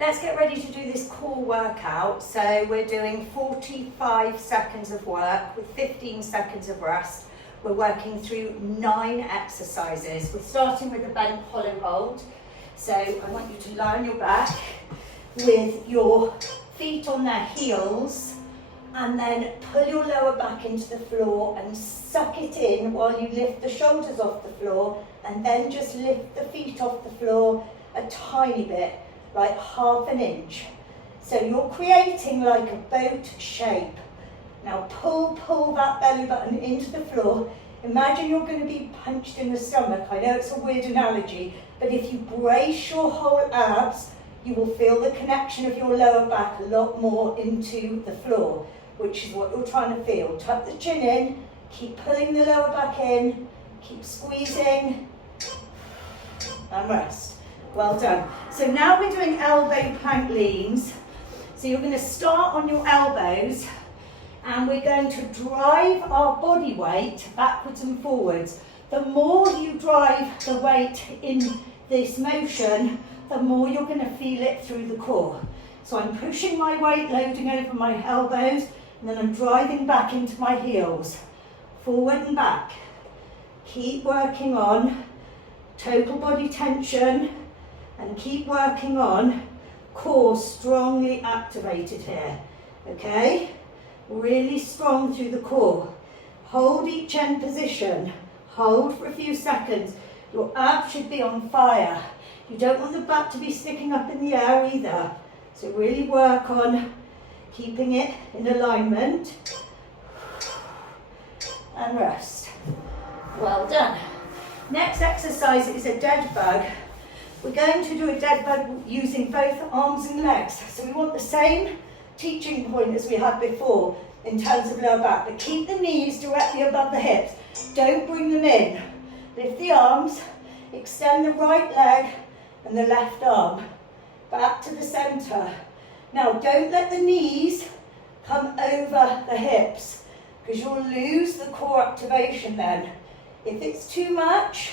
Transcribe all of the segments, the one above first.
Let's get ready to do this core workout. So we're doing 45 seconds of work with 15 seconds of rest. We're working through 9 exercises. We're starting with a bent hollow hold. So I want you to lie on your back with your feet on their heels and then pull your lower back into the floor and suck it in while you lift the shoulders off the floor, and then just lift the feet off the floor a tiny bit, like half an inch. So you're creating like a boat shape. Now pull that belly button into the floor. Imagine you're going to be punched in the stomach. I know it's a weird analogy, but if you brace your whole abs, you will feel the connection of your lower back a lot more into the floor, which is what you're trying to feel. Tuck the chin in, keep pulling the lower back in, keep squeezing, and rest. Well done. So now we're doing elbow plank leans. So you're going to start on your elbows and we're going to drive our body weight backwards and forwards. The more you drive the weight in this motion, the more you're going to feel it through the core. So I'm pushing my weight, loading over my elbows, and then I'm driving back into my heels, forward and back. Keep working on total body tension and keep working on core strongly activated here, okay? Really strong through the core. Hold each end position, hold for a few seconds. Your abs should be on fire. You don't want the butt to be sticking up in the air either. So really work on keeping it in alignment and rest. Well done. Next exercise is a dead bug. We're going to do a dead bug using both arms and legs. So we want the same teaching point as we had before in terms of lower back, but keep the knees directly above the hips. Don't bring them in. Lift the arms, extend the right leg and the left arm back to the center. Now don't let the knees come over the hips because you'll lose the core activation then. If it's too much,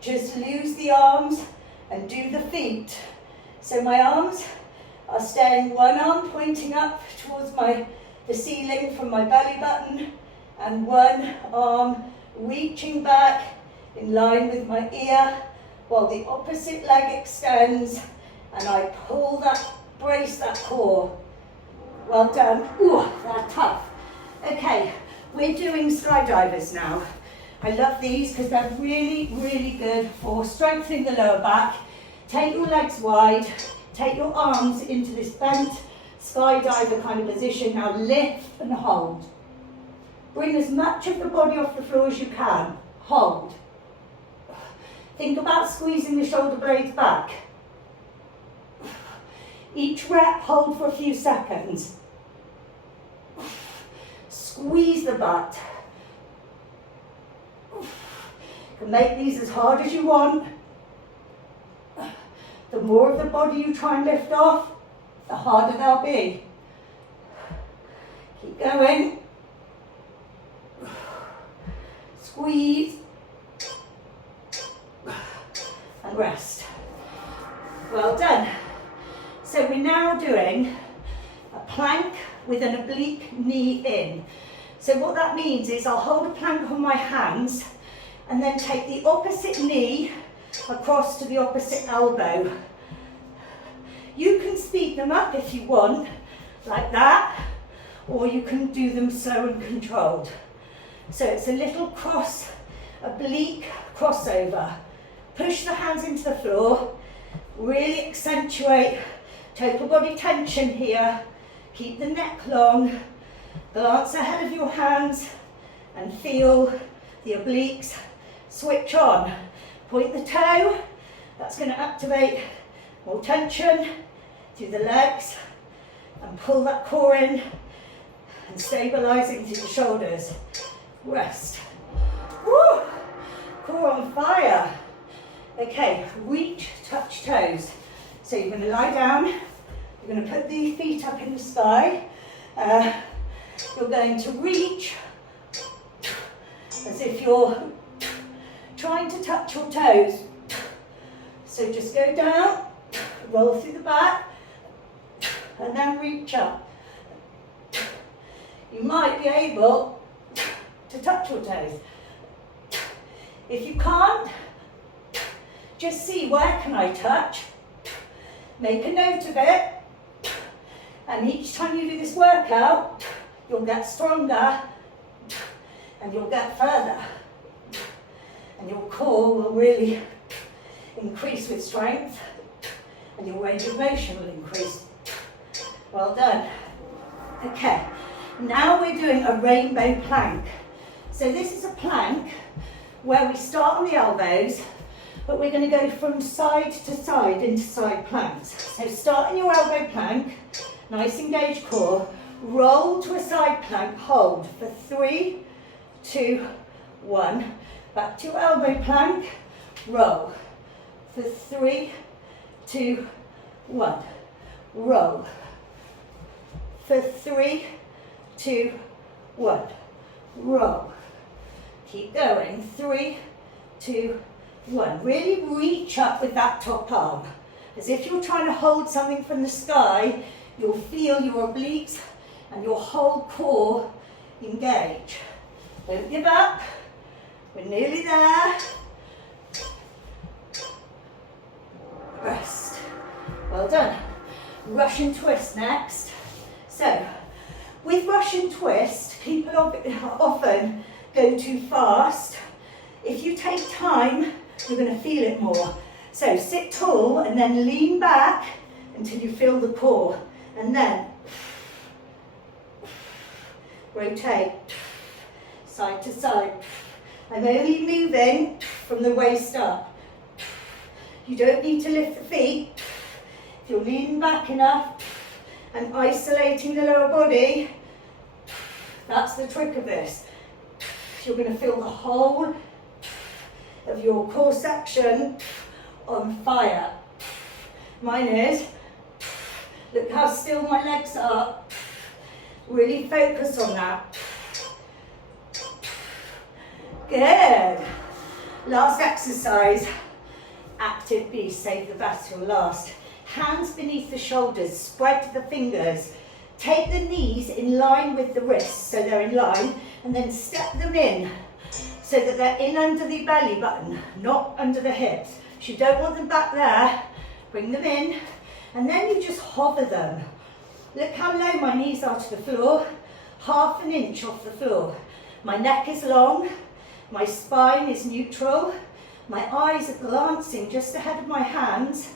just lose the arms and do the feet. So my arms are staying, one arm pointing up towards the ceiling from my belly button and one arm reaching back in line with my ear while the opposite leg extends and I pull that, brace that core. Well done. Ooh, they're tough. Okay, we're doing skydivers now. I love these because they're really, really good for strengthening the lower back. Take your legs wide, take your arms into this bent skydiver kind of position. Now lift and hold. Bring as much of the body off the floor as you can. Hold. Think about squeezing the shoulder blades back. Each rep, hold for a few seconds. Squeeze the butt. You can make these as hard as you want. The more of the body you try and lift off, the harder they'll be. Keep going. Squeeze. And rest. Well done. So we're now doing a plank with an oblique knee in. So what that means is I'll hold a plank on my hands and then take the opposite knee across to the opposite elbow. You can speed them up if you want, like that, or you can do them slow and controlled. So it's a little cross, oblique crossover. Push the hands into the floor, really accentuate total body tension here. Keep the neck long, glance ahead of your hands and feel the obliques switch on. Point the toe, that's going to activate more tension through the legs and pull that core in and stabilizing through the shoulders. Rest. Woo! Core on fire. Okay, reach, touch toes. So you're going to lie down, you're going to put the feet up in the sky, you're going to reach as if you're trying to touch your toes. So just go down Roll through the back, and then reach up. You might be able to touch your toes. If you can't, just see where can I touch. Make a note of it, and each time you do this workout, you'll get stronger and you'll get further, and your core will really increase with strength and your range of motion will increase. Well done. Okay, now we're doing a rainbow plank. So this is a plank where we start on the elbows, but we're going to go from side to side into side planks. So start in your elbow plank, nice engaged core, roll to a side plank, hold for 3, 2, 1. Back to your elbow plank, roll for 3, 2, 1. Roll for 3, 2, 1. Roll. Keep going. 3, 2, 1. Really reach up with that top arm. As if you're trying to hold something from the sky, you'll feel your obliques and your whole core engage. Don't give up. We're nearly there. Rest. Well done. Russian twist next. So, with Russian twist, people often go too fast. If you take time, you're going to feel it more. So sit tall and then lean back until you feel the core. And then rotate side to side. I'm only moving from the waist up. You don't need to lift the feet. If you're leaning back enough and isolating the lower body, that's the trick of this. You're going to feel the whole of your core section on fire. Mine is. Look how still my legs are. Really focus on that. Good. Last exercise. Active beast. Save the best till last. Hands beneath the shoulders. Spread the fingers. Take the knees in line with the wrists, so they're in line, and then step them in so that they're in under the belly button, not under the hips. If you don't want them back there, bring them in, and then you just hover them. Look how low my knees are to the floor, 1/2 inch off the floor. My neck is long, my spine is neutral, my eyes are glancing just ahead of my hands,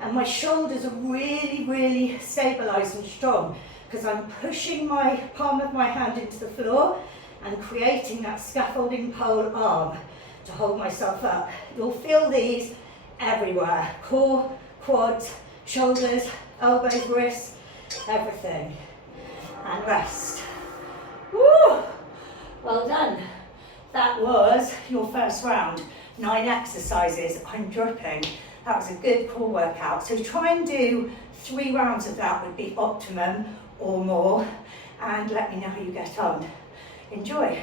and my shoulders are really, really stabilised and strong, because I'm pushing my palm of my hand into the floor and creating that scaffolding pole arm to hold myself up. You'll feel these everywhere. Core, quads, shoulders, elbows, wrists, everything. And rest. Woo! Well done. That was your first round. 9 exercises. I'm dripping. That was a good core workout. So try and do 3 rounds of that would be optimum or more. And let me know how you get on. Enjoy.